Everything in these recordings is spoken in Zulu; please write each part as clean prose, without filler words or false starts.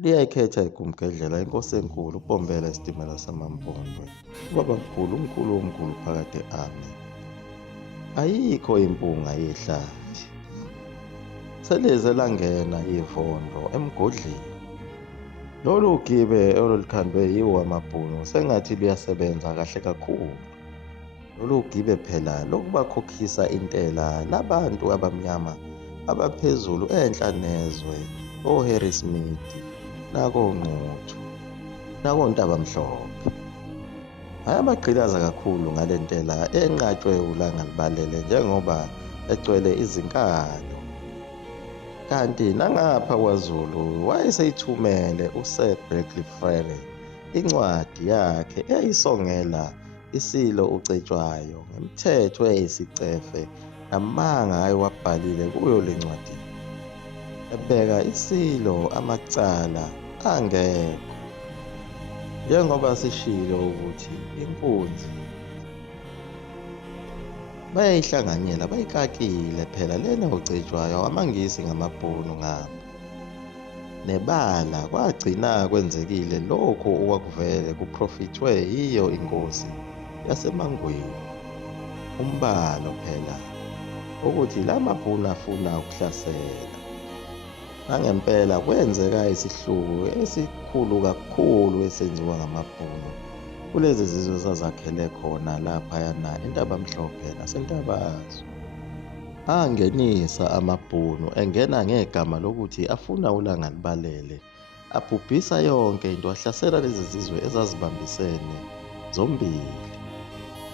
Liyayikhetha igumgedlela inkosi enkulu uPombela isitimela samaMpondwe. Ubaba mkhulu umkhulu womkhulu phakade ame. Ayikho impunga yehlathi. Selize langena ivondo emgodleni. Lolu gibe olukhandwe yiwo amabhunu sengathi luyasebenza kahle kakhulu. Lolu gibe phela lokubakhokhisa intela labantu abamnyama abaphezulu enhlanezwe oHarry Smith nakoNquthu nakoNtabamhlophe. Ayabagqilaza kakhulu ngale ntela enqatshwe ulanga libalele njengoba egcwele izinkalo. Kanti nangapha kwaZulu wayeseyithumele uSir Berkeley Frere incwadi yakhe eyayisongela isilo ucetshwayo ngemithetho eyisicefe namanga ayewabhalile kuyo le ncwadi. Ebeka isilo amacala angekho. Njengoba sishilo ukuthi inkunzi bayayihlanganyela bayikakile phela lena ucetshwayo amangisi ngamabhunu ngapha. Nebala kwagcina kwenzekile lokho okwakuvele kuprofithwe yiyo inkosi yaseMangweni. Umbalo phela ukuthi la mabhunu afuna ukuhlasela. Nangempela kwenzeka isihluku esikhulu kakhulu esenziwa ngamabhunu kulezi zizwe zazakhele khona laphayana eNtabamhlophe naseNtabazwe. Angenisa amabhunu engena ngegama lokuthi afuna ulanga libalele, abhubhisa yonke into, ahlasela lezi zizwe ezazibambisene zombili.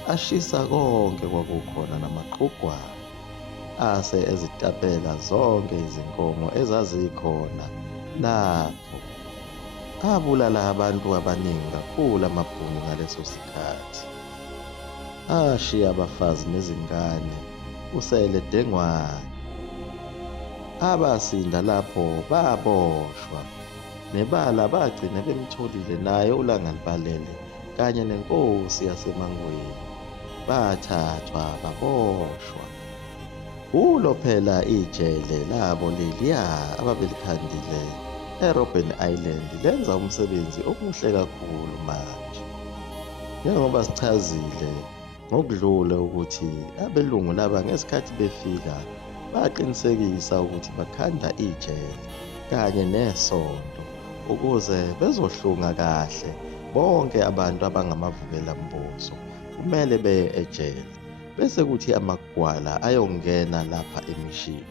Ashisa konke kwakukhona namaqhugwana, ase ezitapela zonke izinkomo ezazikhona lapho. Abulala abantu abaningi kakhulu amabhunu ngaleso sikhathi. Ashiya abafazi nezingane usele dengwane. Abasinda lapho baboshwa. Nebala bagcina bemtholile naye ulanga libalele kanye nenkosi yaseMangweni. Bathathwa baboshwa. Kulo phela ijele labo leliya ababelikhandile eRobben Island lenza umsebenzi omuhle kakhulu manje. Njengoba sichazile ngokudlule ukuthi abelungu laba ngesikhathi befika baqinisekisa ukuthi bakhanda ijele kanye nesonto ukuze bezohlunga kahle bonke abantu abangamavukela mbuso kumele beye ejele. Bese kuthi amagwala ayongena lapha emishini.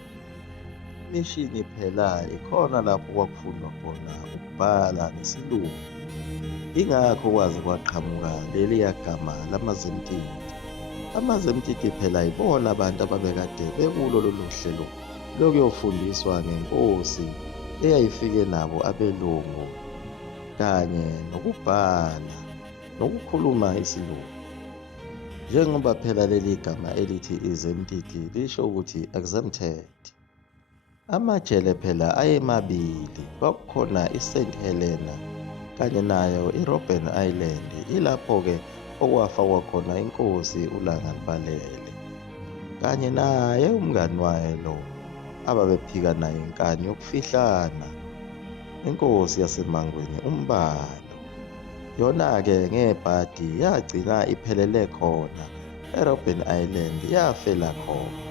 Imishini phela ikhona lapho kwakufundwa khona ukubhala nesilungu. Ingakho kwaze kwaqhamuka leliya gama lamazemtiti. Amazemtiti phela yibona abantu ababekade bekulo lolu hlelo lokuyofundiswa ngenkosi eyayifike nabo abelungu kanye nokubhala nokukhuluma isilungu. Njengoba phela leli gama elithi izemtiti lisho ukuthi exempted. Amajele phela ayemabili, kwakukhona iSt Helena kanye nayo iRobben Island. Ilapho-ke okwafakwa khona inkosi ulanga libalele kanye naye umngani wayo lo ababephika naye inkani yokufihlana, inkosi yaseMangweni umbalo. Yona-ke ngebhadi yagcina iphelele khona eRobben Island, yafela khona.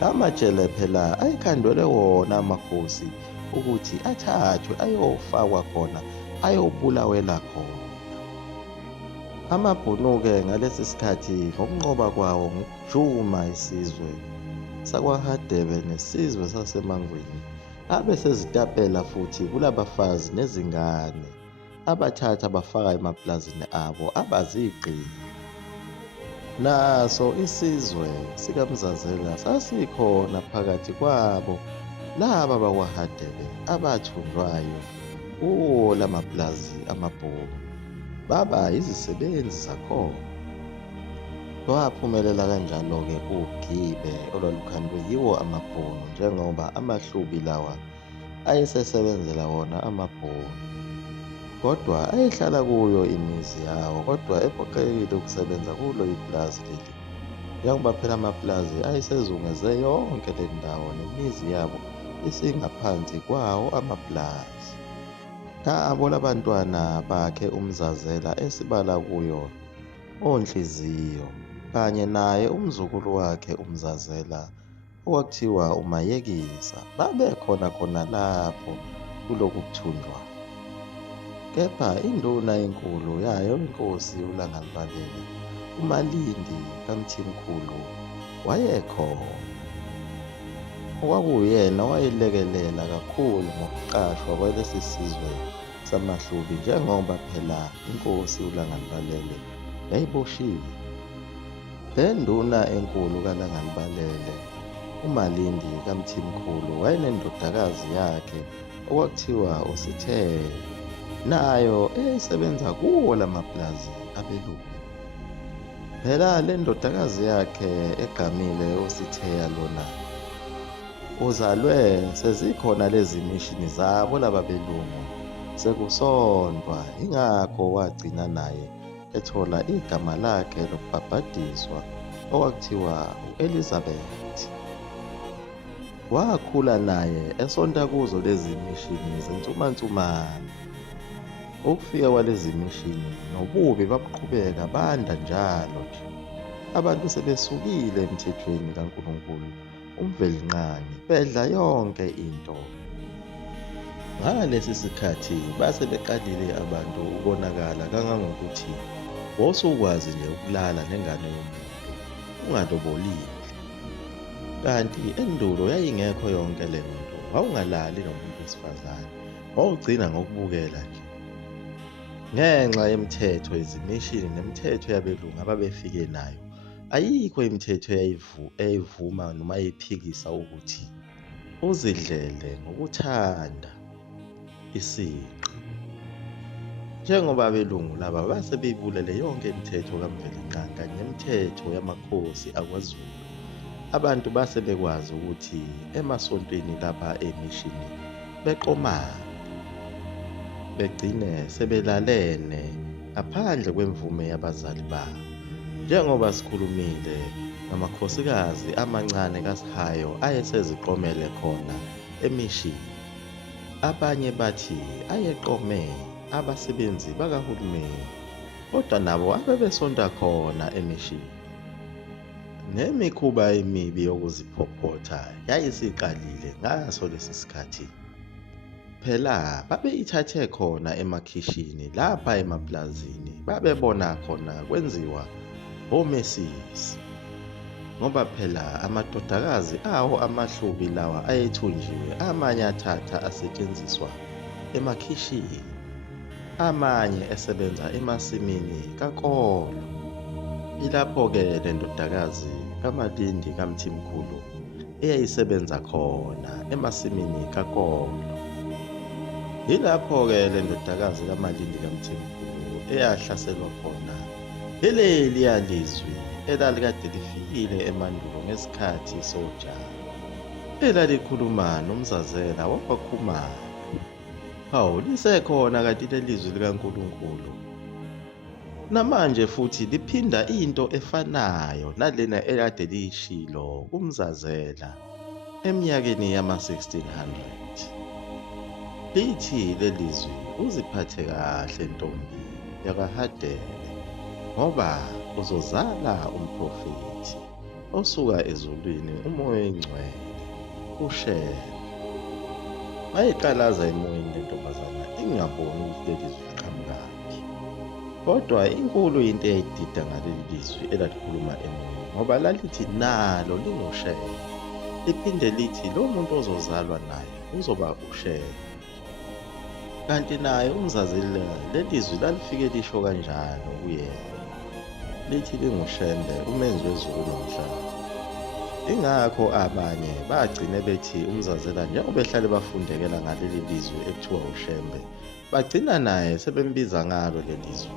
Amajele phela ayikhandwele wona amakhosi ukuthi athathwe ayofakwa khona, ayobulawela khona. Amabhunu-ke ngalesi sikhathi ngokunqoba kwawo ngokujuma isizwe sakwaHadebe nesizwe saseMangweni abesezitapela futhi kulabafazi nezingane abathatha bafaka emaplazini abo abazigqili. Naso isizwe sikaMzazela sasikhona phakathi kwabo laba bakwaHadebe abathunjwayo kuwo lamaplazi amabhunu baba izisebenzi zakhona. Waphumelela kanjalo-ke ugibe olwalukhandwe yiwo amabhunu njengoba amaHlubi lawa ayesesebenzela wona amabhunu. Kodwa ayehlala kuyo imizi yawo, kodwa ephoqelekile ukusebenza kulo iplazi leli njengoba phela amaplazi ayesezungeze yonke le ndawo nemizi yabo isingaphansi kwawo amaplazi. nabo labantwana bakhe uMzazela esibala kuyo oNhliziyo kanye naye umzukulu wakhe uMzazela okwakuthiwa uMayekisa babekhona khona lapho kuloku kuthunjwa. Kepha induna enkulu yayo inkosi uLangalibalele uMalindi kaMthimkhulu wayekhona. Okwakuyena owayelekelela kakhulu ngokuqashwa kwalesi sizwe samaHlubi njengoba phela inkosi uLangalibalele yayiboshiwe. Le nduna enkulu kaLangalibalele uMalindi kaMthimkhulu wayenendodakazi yakhe okwakuthiwa uSithele, nayo eyayisebenza kuwo lamapulazi abelungu. Phela le ndodakazi yakhe egamile uSithele lona uzalwe sezikhona lezi mishini zabo laba belungu sekusondwa, ingakho wagcina naye ethola igama lakhe lokubhabhadiswa okwakuthiwa u-Elizabeth. Wakhula naye esonta kuzo lezi mishini zensumansumane. Ukufika kwalezi mishini nobubi babuqhubeka banda njalo nje. Abantu sebesukile emthethweni kaNkulunkulu umvelinqangi bedla yonke into. Ngalesi sikhathi base beqalile abantu ukonakala kangangokuthi wosukwazi nje ukulala nengane yomuntu ungalobolile. Kanti endulo yayingekho yonke le nto, wawungalali nomuntu wesifazane, wawugcina ngokubukela nje. Ngenxa yemithetho yezimishini nemithetho yabelungu ababefike nayo, ayikho imithetho eyayivuma noma eyiphikisa ukuthi uzidlele ngokuthanda isiqi. Njengoba abelungu laba base beyibulele yonke imithetho kaMvelinqangi kanye nemithetho yamakhosi akwaZulu, abantu base bekwazi ukuthi emasontweni lapha emishini beqomane, begcine sebelalene ngaphandle kwemvume yabazali babo. Njengoba sikhulumile, amakhosikazi amancane kaSihayo ayeseziqomele khona emishini. Abanye bathi ayeqome abasebenzi bakahulumeni, kodwa nabo abebesonta khona emishini. Nemikhuba emibi yokuziphophotha yayisiqalile ngaso lesi sikhathi. Phela babeyithathe khona emakhishini lapha emaplazini, babebona khona kwenziwa omesisi. Ngoba phela amadodakazi awo amaHlubi lawa ayethunjiwe, amanye athatha asetshenziswa emakhishini, amanye esebenza emasimini kankolo. Ilapho-ke le ndodakazi kaMalindi kaMthimkhulu eyayisebenza khona emasimini kankolo. Yilapho-ke le ndodakazi kaMalindi kaMthimkhulu eyahlaselwa khona leliya lizwi elalikade lifikile emandulo ngesikhathi sojana, elalikhuluma noMzazela wakwaKhumalo. Hawu, lisekhona kanti lelizwi likaNkulunkulu namanje futhi liphinda into efanayo nalena ekade liyishilo kuMzazela eminyakeni yama-1600. Lithi lelizwi, uziphathe kahle ntombi yakaHadele, ngoba uzozala umprofethi osuka ezulwini, umoya oyingcwele uShembe. Wayiqalaza emoyeni lentombazana ingaboni ukuthi lelizwi liqhamukaphi. Kodwa inkulu into eyayidida ngaleli lizwi elalikhuluma emoyeni, ngoba lalithi nalo linguShembe, liphinde lithi lo muntu ozozalwa naye uzoba uShembe. Kanti naye uMzazela lelizwi lalifike lisho kanjalo kuyena, lithi linguShembe umenzi wezulu nomhlaba. Ingakho abanye bagcine bethi uMzazela njengoba ehlale bafundekela ngaleli lizwi ekuthiwa uShembe, bagcina naye sebembiza ngalo lelizwi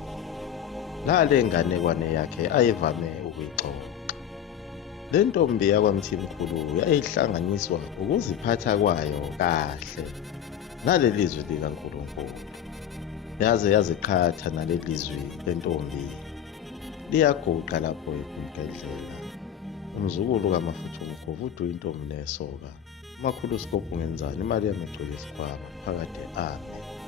lale nganekwane yakhe ayevame ukuyixoxa. Le ntombi yakwaMthimkhulu yayihlanganiswa ukuziphatha kwayo kahle nalelizwi likaNkulunkulu, yaze yaziqhatha nalelizwi lentombi. Liyaguqa lapho ekumgedlela. Umzukulu kaMafutha umgovudu intombi nesoka. uMakhulusikophu ngenzani, imali yami igcwele isikhwama phakade. Amen.